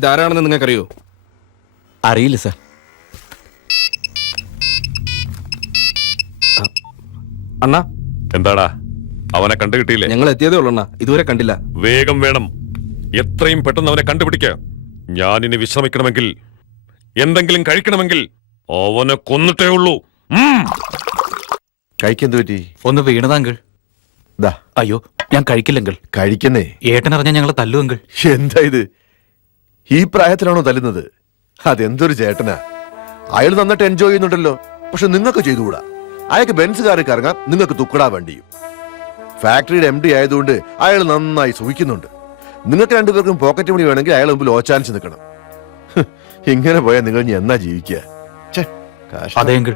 ഇതാരാണെന്ന് നിങ്ങൾക്കറിയോ? അറിയില്ല സർ. അണ്ണാ, എന്താടാ അവനെ കണ്ടുകിട്ടിയില്ലേ? ഞങ്ങൾ എത്തിയതേ ഉള്ളൂ അണ്ണാ, ഇതുവരെ കണ്ടില്ല. വേഗം വേണം, എത്രയും പെട്ടെന്ന് അവനെ കണ്ടുപിടിക്ക. ഞാനിനി വിശ്രമിക്കണമെങ്കിൽ, എന്തെങ്കിലും കഴിക്കണമെങ്കിൽ അവനെ കൊന്നിട്ടേ ഉള്ളൂ. കഴിക്കെന്ത് പറ്റി? ഒന്ന് വീണതാങ്കൾ. ദാ അയ്യോ, ഞാൻ കഴിക്കില്ലെങ്കിൽ. കഴിക്കുന്നേ. ഏട്ടനറിഞ്ഞാൽ ഞങ്ങളെ തല്ലുവെങ്കിൽ. എന്താ ഇത്? ഈ പ്രായത്തിലാണോ തല്ലുന്നത്? അതെന്തൊരു ചേട്ടനാ. അയാൾ നന്നായിട്ട് എൻജോയ് ചെയ്യുന്നുണ്ടല്ലോ. പക്ഷെ നിങ്ങൾക്ക് ചെയ്തുകൂടാ. അയാൾക്ക് ബെൻസ് കാറിൽ കറങ്ങാം, നിങ്ങൾക്ക് തുക്കടാ വേണ്ടിയും. ഫാക്ടറിയുടെ MD ആയതുകൊണ്ട് അയാൾ നന്നായി സുഖിക്കുന്നുണ്ട്. നിങ്ങൾക്ക് രണ്ടുപേർക്കും പോക്കറ്റ് മണി വേണമെങ്കിൽ അയാൾ മുമ്പിൽ ഓച്ചാനിച്ച് നിൽക്കണം. ഇങ്ങനെ പോയാൽ നിങ്ങൾ ഇനി എന്നാ ജീവിക്കുക? അതെങ്കിൽ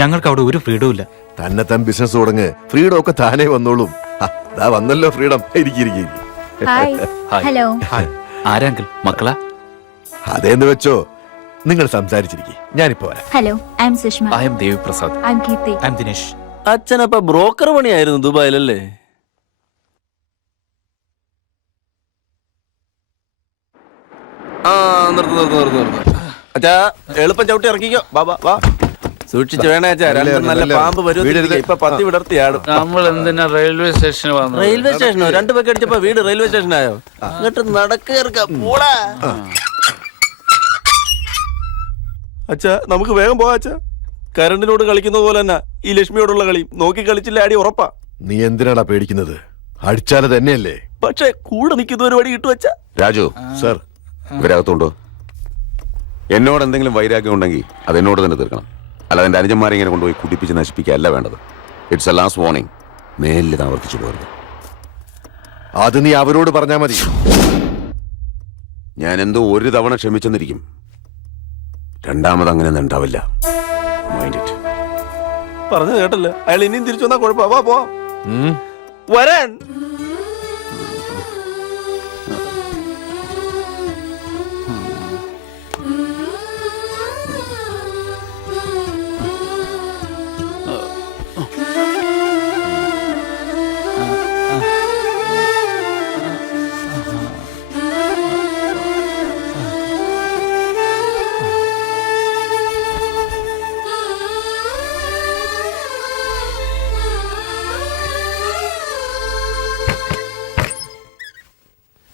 ഞങ്ങൾക്ക് അവിടെ ഒരു ഫ്രീഡവും ഇല്ല. തന്നെത്താൻ ബിസിനസ് തുടങ്ങ്, ഫ്രീഡം ഒക്കെ താനേ വന്നോളും. ദാ വന്നല്ലോ ഫ്രീഡം. ഹലോ. ആരാങ്കിൾ? മക്കളാ? അതേന്ന് വെച്ചോ, നിങ്ങൾ സംസാരിച്ചിരിക്കും, ഞാനിപ്പോ വരാം. Hello, I am Sushma. I am Devi Prasad. I am Keerthi. I am Dinesh. അച്ഛനപ്പ ബ്രോക്കർ പണിയായിരുന്നു ദുബായിലല്ലേ? അച്ഛാ, എളുപ്പം ചവിട്ടി ഇറക്കിക്കോ. ബാബാ വാ, സൂക്ഷിച്ചു വേണേ അച്ഛാ. രണ്ടും നല്ല പാമ്പ് വരും. ഇപ്പൊ പത്തി വിടർത്തിയാടും. നമ്മൾ എന്തിനാ റെയിൽവേ സ്റ്റേഷനിൽ വന്നു? റെയിൽവേ സ്റ്റേഷനോ? 2 പേക്ക് അടിച്ചപ്പോ വീട് റെയിൽവേ സ്റ്റേഷനായോ? എന്നിട്ട് നടക്കേർക്കാം. അച്ഛാ, നമുക്ക് വേഗം പോവാ അച്ഛാ. കരണ്ടിനോട് കളിക്കുന്നത് പോലെ തന്നെ ഈ ലക്ഷ്മിയോടുള്ള കളി. നോക്കി കളിച്ചില്ല അടി ഉറപ്പാ. നീ എന്തിനാടാ പേടിക്കുന്നത്? അടിച്ചാല് തന്നെയല്ലേ. പക്ഷെ കൂടെ നിൽക്കുന്ന ഒരു വടി കിട്ടു അച്ഛാ. രാജു സർ, ഇവരകത്തുണ്ടോ? എന്നോട് എന്തെങ്കിലും വൈരാഗ്യം ഉണ്ടെങ്കിൽ അത് എന്നോട് തന്നെ തീർക്കണം. അല്ലാതെ എന്റെ അനുജന്മാരെ ഇങ്ങനെ കൊണ്ടുപോയി കുടിപ്പിച്ച് നശിപ്പിക്കുകയല്ല വേണ്ടത്. It's A last warning. മേലിൽ ആവർത്തിച്ചു പോകരുത്. അത് നീ അവരോട് പറഞ്ഞാ മതി. ഞാൻ എന്തോ ഒരു തവണ ക്ഷമിച്ചെന്നിരിക്കും, രണ്ടാമത് അങ്ങനെ ഉണ്ടാവില്ല. Mind it. പറഞ്ഞു കേട്ടല്ലോ. അയാൾ ഇനിയും തിരിച്ചു വന്നാ കുഴപ്പമാ. വാ പോവാം. വരാൻ.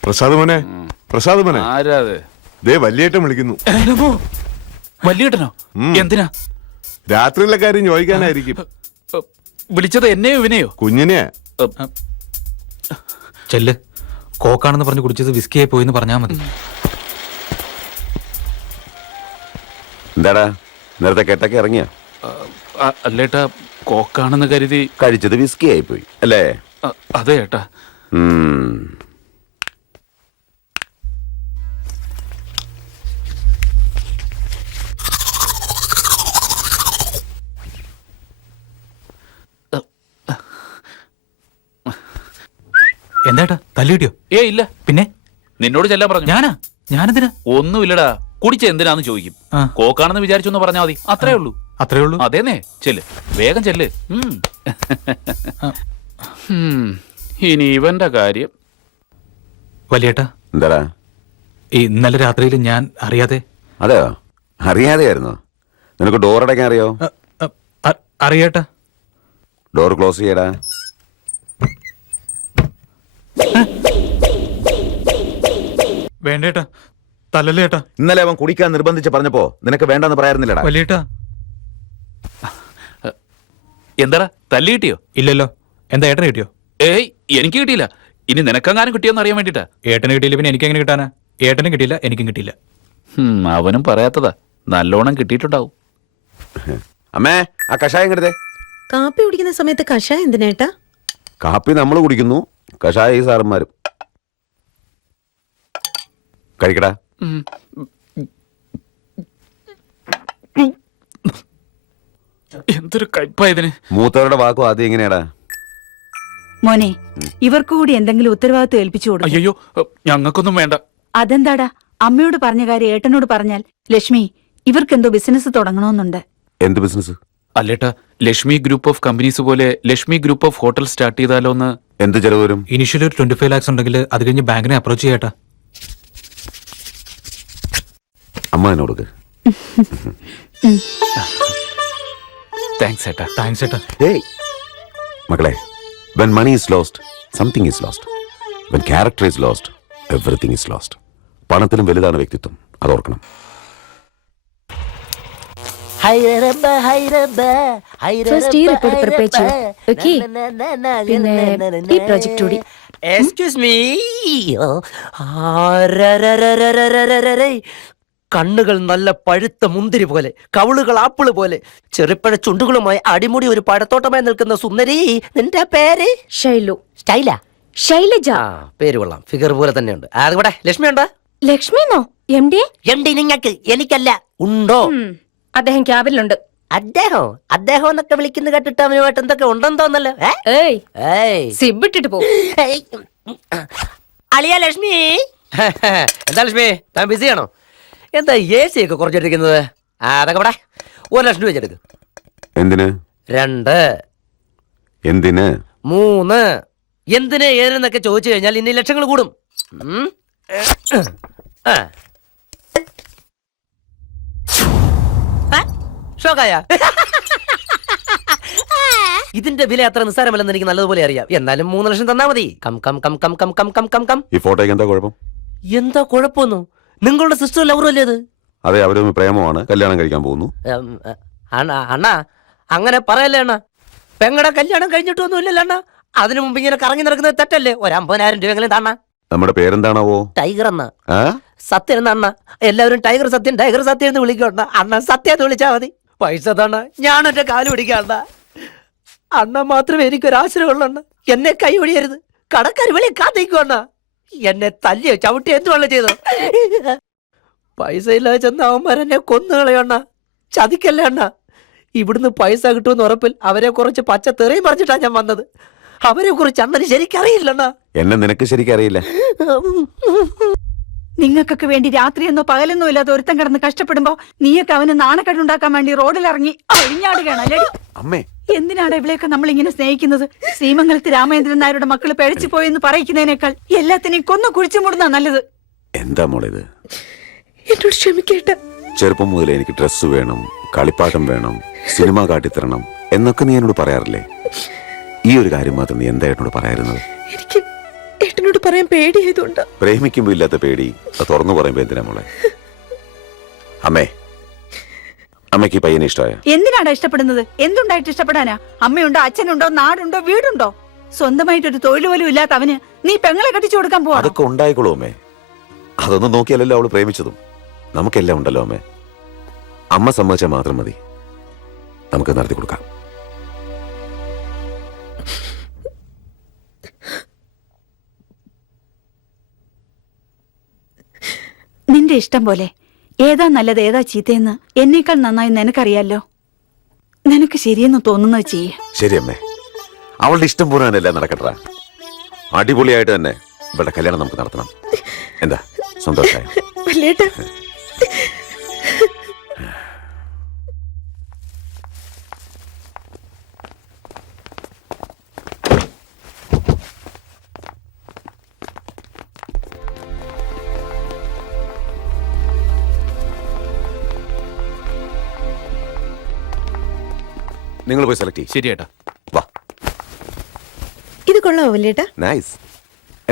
പ്രസാദ് മോനെ, പ്രസാദ് മോനെ. ആരാത്? ദേ വല്യേട്ടൻ വിളിക്കുന്നു. വലിയേട്ടനോ? എന്തിനാ? രാത്രിയിലെ കാര്യം ചോദിക്കാനായിരിക്കും. വിളിച്ചത് എന്നെയോ ഇവനെയോ? കുഞ്ഞിനെയാ. ചെല്ല്. കോക്കാണെന്ന് പറഞ്ഞ് കുടിച്ചത് വിസ്കിയായി പോയിന്ന് പറഞ്ഞാ മതി. എന്താടാ നേരത്തെ കെട്ടൊക്കെ ഇറങ്ങിയ? അല്ലേട്ടാ, കോക്കാണെന്ന് കരുതി കഴിച്ചത് വിസ്കി ആയിപ്പോയി അല്ലേ? അതെ ഏട്ടാ. എന്താ തല്ലിടിയോ? ഇല്ല. പിന്നെ നിന്നോട് ചെല്ലാൻ പറഞ്ഞു. ഞാനെന്തിനാ? ഒന്നുമില്ലടാ, കുടിച്ച എന്തിനാന്ന് ചോദിക്കും. കോക്കാണെന്ന് വിചാരിച്ചൊന്ന് പറഞ്ഞാ മതി. അത്രേ ഉള്ളൂ. അത്രേ ഉള്ളൂ? അതേന്നെ. ചെല്ല്, വേഗം ചെല്ല്. ഇനി ഇവന്റെ കാര്യം. വലിയേട്ടാ, എന്താടാ? ഇന്നലെ രാത്രിയിൽ ഞാൻ അറിയാതെ. അതെയോ? അറിയാതെയായിരുന്നോ? നിനക്ക് ഡോർ അടയ്ക്കാൻ അറിയോ? അറിയാട്ടാ. ഡോർ ക്ലോസ് ചെയ്യടാ. വേണ്ടേട്ടാ, തല്ലല്ലേട്ടാ. ഇന്നലെ അവൻ കുടിക്കാൻ നിർബന്ധിച്ച് പറഞ്ഞപ്പോ നിനക്ക് വേണ്ടെന്ന് പറയാറുന്നില്ലടാ. വലിയേട്ടാ. എന്താടാ, തല്ലി കിട്ടിയോ? ഇല്ലല്ലോ. എന്താ ഏട്ടന് കിട്ടിയോ? എനിക്ക് കിട്ടിയില്ല. ഇനി നിനക്കെങ്ങാനും കിട്ടിയോന്ന് അറിയാൻ വേണ്ടിട്ടാ. ഏട്ടന് കിട്ടിയില്ല, പിന്നെ എനിക്ക് എങ്ങനെ കിട്ടാനാ? ഏട്ടനും കിട്ടിയില്ല, എനിക്കും കിട്ടിയില്ല. അവനും പറയാത്തതാ. നല്ലോണം കിട്ടിയിട്ടുണ്ടാവും. അമ്മേ, ആ കഷായം കെടുത്തേ. കാപ്പി കുടിക്കുന്ന സമയത്ത് കഷായം എന്തിനേട്ടാ? കാപ്പി നമ്മൾ കുടിക്കുന്നു, കഷായ ഈ സാറന്മാരും. കഴിക്കടാ. എന്തൊരു കയ്പായതിന്. മൂത്തവരുടെ വാക്കും ആദ്യം എങ്ങനെയാടാ? മോനെ, ഇവർക്ക് കൂടി എന്തെങ്കിലും ഉത്തരവാദിത്വം ഏൽപ്പിച്ചു കൊടുക്കും. അയ്യോ, ഞങ്ങൾക്കൊന്നും വേണ്ട. അതെന്താടാ? അമ്മയോട് പറഞ്ഞ കാര്യം ഏട്ടനോട് പറഞ്ഞാൽ? ലക്ഷ്മി, ഇവർക്കെന്തോ ബിസിനസ് തുടങ്ങണമെന്നുണ്ട്. എന്ത് ബിസിനസ്? അല്ലേട്ടാ, ലക്ഷ്മി ഗ്രൂപ്പ് ഓഫ് കമ്പനീസ് പോലെ Lakshmi group of hotel start ചെയ്താലോ എന്ന്. എന്ത് ചെലവ് വരും? ഇനിഷ്യൽ ഒരു 25 lakhs ഉണ്ടെങ്കിൽ അത് കഴിഞ്ഞ് ബാങ്കിനെ അപ്രോച്ച് ചെയ്യട്ടാ. അമ്മ എന്നോട് താങ്ക്സ് ഏട്ടാ. താങ്ക്സ് ഏട്ടാ. ഏയ് മകളെ, when money is lost, something is lost. When character is lost, everything is lost. പണത്തിലും വലുതാണ് വ്യക്തിത്വം, അതോർക്കണം. ഫസ്റ്റ് ഈ റിപ്പോർട്ട് പ്രിപ്പയർ ചെയ്യൂ. ഓക്കേ? പിന്നെ ഈ പ്രൊജക്റ്റ് കൂടി. Excuse me. കണ്ണുകൾ നല്ല പഴുത്ത മുന്തിരി പോലെ, കവിളുകൾ ആപ്പിള് പോലെ, ചെറുപ്പഴ ചുണ്ടുകളുമായി അടിമുടി ഒരു പഴത്തോട്ടമായി നിൽക്കുന്ന സുന്ദരി. നിന്റെ പേര്? ഷൈലു. സ്റ്റൈലാ? ശൈലജ. ആ, പേര് കൊള്ളാം. ഫിഗർ പോലെ തന്നെയുണ്ട്. അതുകൂടെ ലക്ഷ്മി ഉണ്ടോ? ലക്ഷ്മിന്നോ? M D? എം ഡി നിങ്ങൾക്ക്, എനിക്കല്ല. ഉണ്ടോ? അദ്ദേഹം ക്യാബിലുണ്ട്. അദ്ദേഹം അദ്ദേഹം എന്നൊക്കെ വിളിക്കുന്ന കേട്ടിട്ട് അവനുമായിട്ട് എന്തൊക്കെ ഉണ്ടെന്ന് തോന്നല്ലോ. ഏയ്, ഏയ്, സിബിട്ടിട്ട് പോ. അളിയ ലക്ഷ്മി. എന്താ ലക്ഷ്മി, താൻ ബിസിയാണോ? എന്താ എ സി ഒക്കെ കുറച്ചിട്ടിരിക്കുന്നത്? അതൊക്കെ ഇവിടെ 1 ലക്ഷം രൂപ വെച്ചെടുക്ക്. എന്തിന്? 2, എന്തിന്? 3. എന്തിന് ഏതെന്നൊക്കെ ചോദിച്ചു കഴിഞ്ഞാൽ ഇനി ലക്ഷങ്ങൾ കൂടും. ഷോക്കായ? ഇതിന്റെ വില അത്ര നിസ്സാരമല്ലെന്ന് എനിക്ക് നല്ലതുപോലെ അറിയാം. എന്നാലും 3 ലക്ഷം തന്നാ മതി. Come come come come come come come come come. ഈ ഫോട്ടോയ്ക്ക് എന്താ കുഴപ്പം? എന്താ കുഴപ്പമൊന്നു? നിങ്ങളുടെ സിസ്റ്റർ ലവറല്ലേ അത്? അതെ, അവരൊന്ന് പ്രേമമാണ്, കല്യാണം കഴിക്കാൻ പോകുന്നു. അണ്ണാ അങ്ങനെ പറയല്ലേ അണ്ണാ. പെങ്ങടെ കല്യാണം കഴിഞ്ഞിട്ടൊന്നുമില്ലല്ലോ അണ്ണാ. അതിനു മുമ്പ് ഇങ്ങനെ കറങ്ങി നടക്കുന്നത് തെറ്റല്ലേ? 50,000 രൂപയെങ്കിലും താണ്ണ. നമ്മുടെ പേരെന്താണാവോ? ടൈഗർ അണ്ണ. ആ? സത്യം എന്നാ അണ്ണ. എല്ലാവരും ടൈഗർ സത്യം ടൈഗർ സത്യം എന്ന് വിളിക്കണ്ട. അണ്ണ സത്യം എന്ന് വിളിച്ചാ മതി. പൈസ താണ്ണ, ഞാൻ എന്റെ കാല് പിടിക്കണ്ട. അണ്ണ മാത്രമേ എനിക്കൊരാശ്രയമുള്ളൂ അണ്ണ. എന്നെ കൈ ഒഴിയരുത്. കടക്കാർ വെളിയെ കാത്തിക്കോ അണ്ണ. എന്നെ തല്ലിയോ ചവിട്ടി എന്തുവല്ല ചെയ്തോ? പൈസ ഇല്ലാതെ ചെന്ന അവന്മാരെന്നെ കൊന്നുകളയണ്ണ. ചതിക്കല്ലേ അണ്ണ. ഇവിടുന്ന് പൈസ കിട്ടുമെന്ന് ഉറപ്പിൽ അവരെ കുറച്ച് പച്ച തെറിയും പറഞ്ഞിട്ടാ ഞാൻ വന്നത്. അവരെ കുറിച്ച് അണ്ണന് ശരിക്കറിയില്ലണ്ണ. എന്നെ നിനക്ക് ശരിക്കറിയില്ല. നിങ്ങൾക്കൊക്കെ വേണ്ടി രാത്രിയെന്നോ പകലെന്നോ ഇല്ലാതെ ഒരുത്തം കിടന്ന് കഷ്ടപ്പെടുമ്പോ നീയൊക്കെ അവന് നാണക്കെട്ടുണ്ടാക്കാൻ വേണ്ടി റോഡിലിറങ്ങി അഴിഞ്ഞാടുകയാണല്ലേ? അമ്മേ, എന്തിനാണ് ഇവിടെയൊക്കെ നമ്മൾ ഇങ്ങനെ സ്നേഹിക്കുന്നത്? ശ്രീമംഗലത്ത് രാമേന്ദ്രൻ നായരുടെ മക്കള് പിഴച്ചു പോയെന്ന് പറയിക്കുന്നതിനേക്കാൾ എല്ലാത്തിനെയും കൊന്നു കുഴിച്ചു മൂടുന്ന നല്ലത്. എന്താ മോളേത്? എന്നോട് ക്ഷമിക്കേട്ട. ചെറുപ്പം മുതലേ എനിക്ക് ഡ്രസ്സ് വേണം, കളിപ്പാട്ടം വേണം, സിനിമ കാട്ടിത്തരണം എന്നൊക്കെ നീ എന്നോട് പറയാറില്ലേ? ഈ ഒരു കാര്യം മാത്രം നീ എന്താ എന്നോട് പറയാറുന്നത്? എനിക്ക് ഏട്ടനോട് പറയാൻ പേടിയായതുകൊണ്ടാ. പ്രേമിക്കുമ്പോ ഇല്ലാത്ത പേടി അത് തുറന്നു പറയുമ്പോ എന്തിനാ മോളെ? അമ്മേ, അമ്മയ്ക്ക് ഈ പയ്യനെ ഇഷ്ടമായ? എന്തിനാണ് ഇഷ്ടപ്പെടുന്നത്? എന്തുണ്ടായിട്ട് ഇഷ്ടപ്പെടാനാ? അമ്മയുണ്ടോ, അച്ഛനുണ്ടോ, നാടുണ്ടോ, വീടുണ്ടോ? സ്വന്തമായിട്ടൊരു തൊഴിൽ പോലും ഇല്ലാത്ത അവന് നീ പെങ്ങളെ കെട്ടിച്ചു കൊടുക്കാൻ പോവാ? അതൊക്കെ ഉണ്ടായിക്കോളൂ അമ്മേ. അതൊന്നും നോക്കിയല്ലോ അവള് പ്രേമിച്ചതും. നമുക്കെല്ലാം ഉണ്ടല്ലോ അമ്മേ. അമ്മ സമ്മതിച്ചാൽ മാത്രം മതി, നമുക്ക് നടത്തി കൊടുക്കാം. നിന്റെ ഇഷ്ടം പോലെ. ഏതാ നല്ലത് ഏതാ ചീത്തയെന്ന് എന്നേക്കാൾ നന്നായി നിനക്കറിയാലോ. നിനക്ക് ശരിയെന്ന് തോന്നുന്നത് ചെയ്യേ. ശരി അമ്മേ, അവളുടെ ഇഷ്ടം പോലെ തന്നെ എല്ലാം നടക്കട്ടെ. അടിപൊളിയായിട്ട് തന്നെ ഇവളുടെ കല്യാണം നമുക്ക് നടത്തണം. എന്താ, സന്തോഷമായി? നിങ്ങൾ പോയി സെലക്ട് ചെയ്യും. ശരി ഏട്ടാ. വാ. ഇത് കൊള്ളാവോ വല്യേട്ടാ? നൈസ്.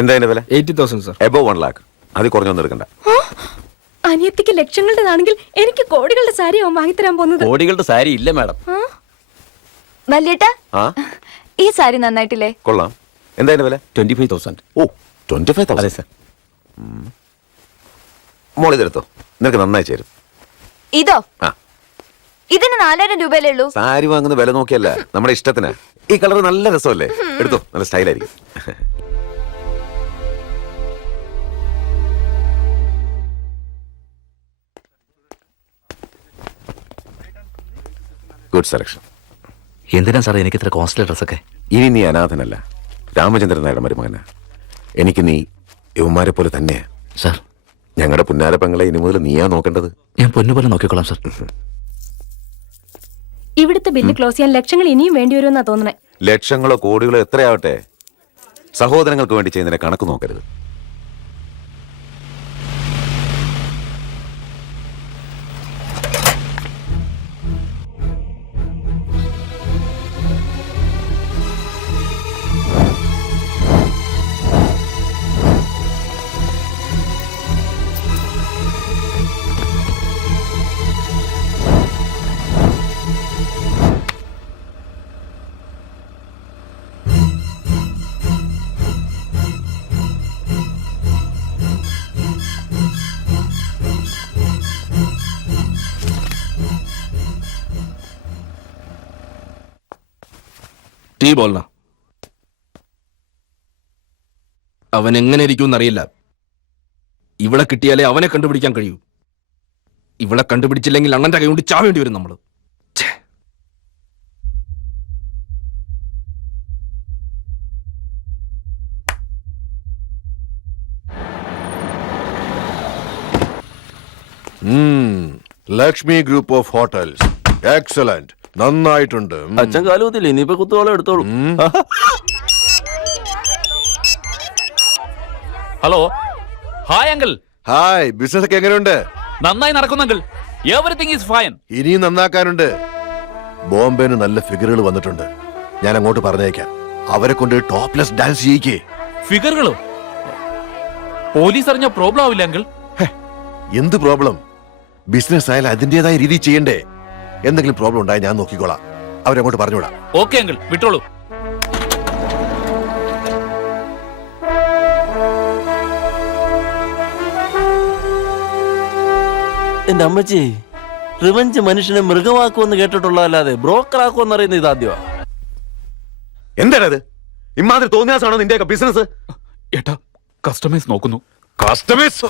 എന്താ അതിന്റെ വില? 80,000 സർ. Above 1 lakh. അതിൽ കുറഞ്ഞൊന്നും എടുക്കണ്ട. അനിയത്തിക്ക് ലക്ഷങ്ങളുടേതാണെങ്കിൽ എനിക്ക് കോടികളുടെ സാരി ആവും വാങ്ങിത്തരാൻ പോകുന്നത്. കോടികളുടെ സാരി ഇല്ല മാഡം. വല്യേട്ടാ, ആ, ഈ സാരി നന്നായിട്ടില്ലേ? കൊള്ളാം. എന്താ അതിന്റെ വില? 25,000. ഓ, 25,000. അതെ സർ. മോളിതെടുത്തോ, നിനക്ക് നന്നായി ചേരും. ഇതോ? ആ, ഇതിന് 4,000 രൂപയല്ലേ ഉള്ളൂ? സാരി വാങ്ങുന്ന വില നോക്കിയല്ല, നമ്മുടെ ഇഷ്ടത്തിന്. ഈ കളർ നല്ല രസമല്ലേ? എടുത്തോ, നല്ല സ്റ്റൈലായിരിക്കും. Good selection. എന്തിനാ സാർ എനിക്ക് ഇത്ര കോസ്റ്റ്ലി ഡ്രസ്സൊക്കെ? ഇനി നീ അനാഥനല്ല, രാമചന്ദ്രൻ നായരുടെ മരുമകനാ. എനിക്ക് നീ യുവമാരെ പോലെ തന്നെയാ. സാർ, ഞങ്ങളുടെ പുന്നാര പെങ്ങളെ ഇനി മുതൽ നീയാ നോക്കേണ്ടത്. ഞാൻ പൊന്നുപോലെ നോക്കിക്കോളാം സാർ. ഇവിടുത്തെ ബില്ല് ക്ലോസ് ചെയ്യാൻ ലക്ഷങ്ങൾ ഇനിയും വേണ്ടി വരുമെന്നാ തോന്നണേ. ലക്ഷങ്ങളോ കോടികളോ എത്രയാവട്ടെ, സഹോദരങ്ങൾക്ക് വേണ്ടി ചെയ്യുന്നതിനെ കണക്ക് നോക്കരുത്. ജി ബോൾന. അവൻ എങ്ങനെ ഇരിക്കുമെന്നറിയില്ല. ഇവിടെ കിട്ടിയാലേ അവനെ കണ്ടുപിടിക്കാൻ കഴിയൂ. ഇവിടെ കണ്ടുപിടിച്ചില്ലെങ്കിൽ അണ്ണന്റെ കൈ കൊണ്ട് ചാവേണ്ടി വരും നമ്മള്. Lakshmi group of hotels. Excellent, നന്നായിട്ടുണ്ട്. അച്ഛൻ കാലുകുത്തില്ല, ഇനിയിപ്പോ കുത്തോളം എടുത്തോളൂ. Hello, hi uncle. Hi, business ഒക്കെ എങ്ങനെയുണ്ട്? നന്നായി നടക്കുന്നു അങ്കിൾ. Everything is fine. ഇനിയും നന്നാക്കാനുണ്ട്. ബോംബെന്ന് നല്ല ഫിഗറുകൾ വന്നിട്ടുണ്ട്. ഞാൻ അങ്ങോട്ട് പറഞ്ഞേക്കാം. അവരെ കൊണ്ട് ടോപ്ലെസ് ഡാൻസ് ചെയ്യിക്കേ. ഫിഗറുകളോ? പോലീസ് അറിഞ്ഞ പ്രോബ്ലം ആവില്ല അങ്കിൾ? എന്ത് പ്രോബ്ലം? ബിസിനസ് ആയാലും അതിന്റേതായ രീതി ചെയ്യണ്ടേ. എന്തെങ്കിലും പ്രോബ്ലം ഉണ്ടായി ഞാൻ നോക്കിക്കോളാം. അവരങ്ങോട്ട് പറഞ്ഞുവിടാം. Okay uncle, വിട്ടോളൂ. എന്റെ അമ്മച്ചി, റിവഞ്ച് മനുഷ്യനെ മൃഗമാക്കുമെന്ന് കേട്ടിട്ടുള്ളതല്ലാതെ ബ്രോക്കർ ആക്കുമെന്ന് അറിയുന്ന ഇതാദ്യമാ. എന്താണത്? ഇമാതിരി തോന്നിയാസാണോ നിന്റെയൊക്കെ ബിസിനസ്? ഏട്ടാ, കസ്റ്റമേഴ്സ് നോക്കുന്നു. കസ്റ്റമേഴ്സ്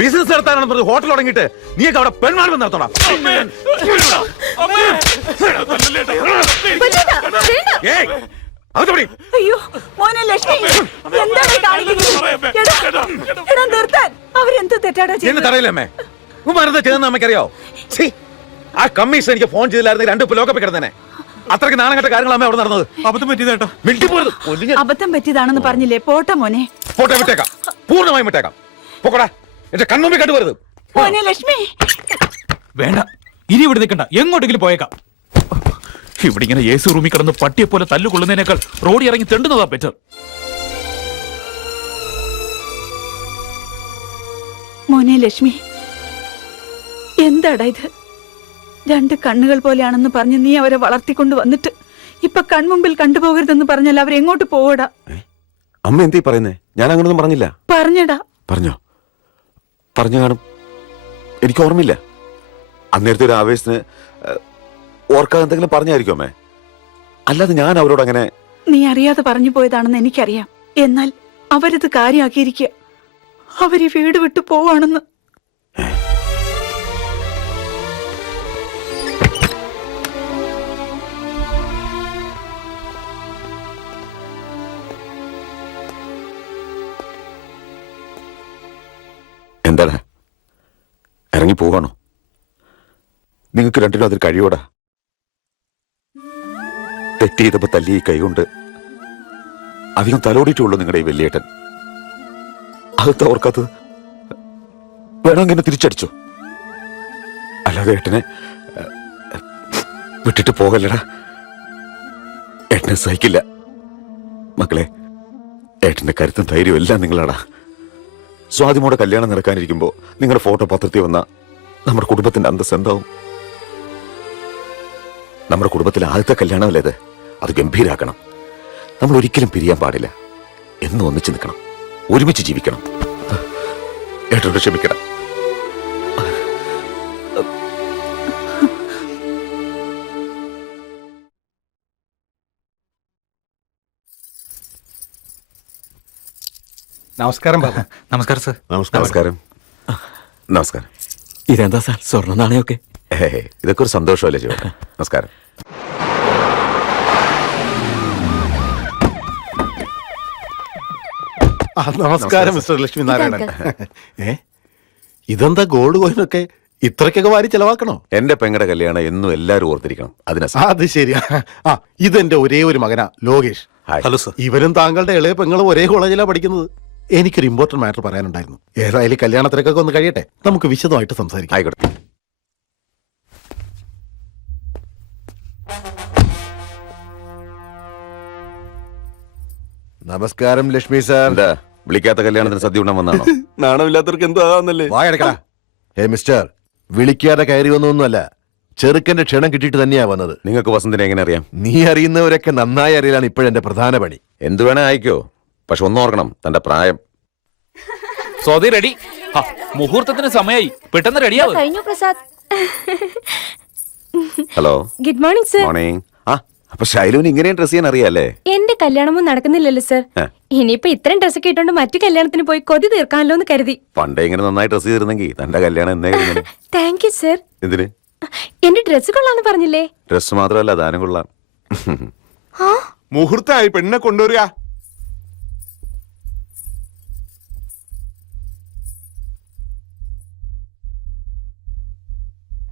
ബിസിനസ് നടത്താനാണ് പറഞ്ഞത്. ഹോട്ടൽ തുടങ്ങിയിട്ട് നീയൊക്കെ അവിടെ പെൺവാഴ്മ നടത്തണം. അയ്യോ മോനെ ലക്ഷ്മി, എന്താണ് ഈ കാണിക്കുന്നത്? എടാ, നിർത്താൻ. അവരെന്ത് തെറ്റാടാ എന്നെ ചെയ്യുന്നത്? തറയില്ലമ്മേ. ഉമ്മാരെന്താ ചെയ്തെന്ന് അമ്മയ്ക്കറിയോ? ആ കമ്മീഷൻ എനിക്ക് ഫോൺ ചെയ്തില്ലായിരുന്നെങ്കിൽ 2 ലോക്കപ്പ് കിടന്നേനെ. അത്രയ്ക്ക് നാണംകെട്ട കാര്യങ്ങളാണ് അവിടെ നടന്നത്. അബദ്ധം പറ്റിയതേട്ടാ. മിണ്ടി പോയത്. അബദ്ധം പറ്റിയതാണെന്ന് പറഞ്ഞില്ലേ? പോട്ടെ മോനെ. ഫോട്ടോ വിട്ടേക്കാം, പൂർണ്ണമായും വിട്ടേക്കാം. പോക്കടാ, എന്റെ കണ്ണുമ്പി കണ്ടുവരുത്. മോനെ ലക്ഷ്മി. വേണ്ട, ഇനി ഇവിടെ നിൽക്കണ്ട, എങ്ങോട്ടെങ്കിലും പോയേക്കാം. ഇവിടെ ഇങ്ങനെ എ സി റൂമിൽ കിടന്ന് പട്ടിയെ പോലെ തല്ലുകൊള്ളുന്നതിനേക്കാൾ റോഡിൽ ഇറങ്ങി തെണ്ടുന്നതാ ബെറ്റർ. മോനെ ലക്ഷ്മി, എന്താടാ ഇത്? 2 കണ്ണുകൾ പോലെയാണെന്ന് പറഞ്ഞ് നീ അവരെ വളർത്തിക്കൊണ്ട് വന്നിട്ട് ഇപ്പൊ കൺമുമ്പിൽ കണ്ടുപോകരുതെന്ന് പറഞ്ഞാൽ അവരെങ്ങോട്ട് പോവടാ? അമ്മ എന്തീ പറയുന്നേ? ഞാൻ അങ്ങനൊന്നും പറഞ്ഞില്ല. പറഞ്ഞടാ. പറഞ്ഞു കാണും, എനിക്ക് ഓർമ്മയില്ല. അന്നേരത്തെ ഒരു ആവേശത്തിന് ഓർക്കാതെ എന്തെങ്കിലും പറഞ്ഞായിരിക്കും അമ്മേ. അല്ലാതെ ഞാൻ അവരോട് അങ്ങനെ. നീ അറിയാതെ പറഞ്ഞു പോയതാണെന്ന് എനിക്കറിയാം. എന്നാൽ അവരിത് കാര്യമാക്കിയിരിക്കുക. അവര് വീട് വിട്ടു പോവാണെന്ന്. എന്താണ്, ഇറങ്ങി പോവാണോ? നിങ്ങൾക്ക് രണ്ടിനും അതിൽ കഴിയോടാ? തെറ്റ് ചെയ്തപ്പോ തല്ലി ഈ കൈകൊണ്ട് അധികം തലോടിയിട്ടുള്ളൂ നിങ്ങളുടെ ഈ വലിയേട്ടൻ. അകത്ത് ഓർക്കാത്തത് വേണമെങ്കിൽ തിരിച്ചടിച്ചോ. അല്ലാതെ ഏട്ടനെ വിട്ടിട്ട് പോകല്ലടാ. ഏട്ടനെ സഹിക്കില്ല. മക്കളെ, ഏട്ടന്റെ കരുത്തും ധൈര്യവും എല്ലാം നിങ്ങളാടാ. സ്വാതിമോടെ കല്യാണം നടക്കാനിരിക്കുമ്പോ നിങ്ങളുടെ ഫോട്ടോ പത്രത്തിൽ വന്ന നമ്മുടെ കുടുംബത്തിന്റെ അന്തസ് എന്താവും? നമ്മുടെ കുടുംബത്തിലെ ആദ്യത്തെ കല്യാണമല്ലേ ഇത്? അത് ഗംഭീരാക്കണം. നമ്മൾ ഒരിക്കലും പിരിയാൻ പാടില്ല. എന്നും ഒന്നിച്ച് നിൽക്കണം, ഒരുമിച്ച് ജീവിക്കണം. ഏട്ടനോട് ക്ഷമിക്കണം. നമസ്കാരം ബാബു. നമസ്കാരം സർ. നമസ്കാരം. നമസ്കാരം. ഇതെന്താ സാർ, സ്വർണ്ണ നാണയൊക്കെ? ഇതൊക്കെ ഒരു സന്തോഷമല്ലേ ജോ. നമസ്കാരം. നമസ്കാരം മിസ്റ്റർ ലക്ഷ്മി നാരായണൻ. ഇതെന്താ ഗോൾഡ് കോയിനൊക്കെ ഇത്രക്കൊക്കെ വാരി ചെലവാക്കണോ? എന്റെ പെങ്ങളുടെ കല്യാണം എന്നും എല്ലാവരും ഓർത്തിരിക്കണം. അത് ശരിയാ. ഇതെന്റെ ഒരേ ഒരു മകനാ, ലോകേഷ്. Hello sir. ഇവനും താങ്കളുടെ ഇളയ പെങ്ങളും ഒരേ കോളേജിലാണ് പഠിക്കുന്നത്. എനിക്കൊരു ഇമ്പോർട്ടന്റ് മാറ്റർ പറയാനുണ്ടായിരുന്നു. ഏതായാലും കല്യാണത്തിനൊക്കെ ഒന്ന് കഴിയട്ടെ, നമുക്ക് വിശദമായിട്ട് സംസാരിക്കാം. ആയിക്കോട്ടെ. നമസ്കാരം ലക്ഷ്മി സാർ. എന്താ വിളിക്കാത്ത കല്യാണത്തിന് സദ്യ ഉണ്ണാൻ വന്നാണോ? നാണമില്ലാത്തവർക്ക് എന്താന്നല്ലേ? വായടക്കടാ. ഹേ മിസ്റ്റർ, വിളിക്കാതെ കയറി വന്നൊന്നുമല്ല. ചെറുക്കന്റെ ക്ഷണം കിട്ടിയിട്ട് തന്നെയാ വന്നത്. നിങ്ങൾക്ക് വസന്തിനെ എങ്ങനെ അറിയാം? നീ അറിയുന്നവരൊക്കെ നന്നായി അറിയലാണ് ഇപ്പോഴെന്റെ പ്രധാന പണി. എന്തു വേണേ അയക്കോ, പക്ഷെ ഒന്നോർക്കണം, തന്റെ പ്രായം. സ്വാതി റെഡി. മുഹൂർത്തത്തിന് സമയായി, പെട്ടെന്ന് റെഡിയാവും. കഴിഞ്ഞു Prasad. Hello, good morning sir. Morning. ആ, അപ്പൊ ഷൈലുവിന് ഇങ്ങനെയും ഡ്രസ് ചെയ്യാൻ അറിയാല്ലേ? എന്റെ കല്യാണമൊന്നും നടക്കുന്നില്ലല്ലോ സർ. ഇനിയിപ്പോ ഇത്രയും ഡ്രസ്സൊക്കെ ഇട്ടോണ്ട് മറ്റു കല്യാണത്തിന് പോയി കൊതി തീർക്കാമല്ലോ എന്ന് കരുതി. പണ്ടേ ഇങ്ങനെ നന്നായി ഡ്രസ് ചെയ്തിരുന്നെങ്കിൽ തന്റെ കല്യാണം എന്നേ കഴിഞ്ഞു. Thank you sir. എന്തിന്? എന്റെ ഡ്രസ് കൊള്ളാന്ന് പറഞ്ഞില്ലേ? ഡ്രസ് മാത്രമല്ല, ദാനം കൊള്ളാം. മുഹൂർത്തമായി, പെണ്ണെ കൊണ്ടുവരിക.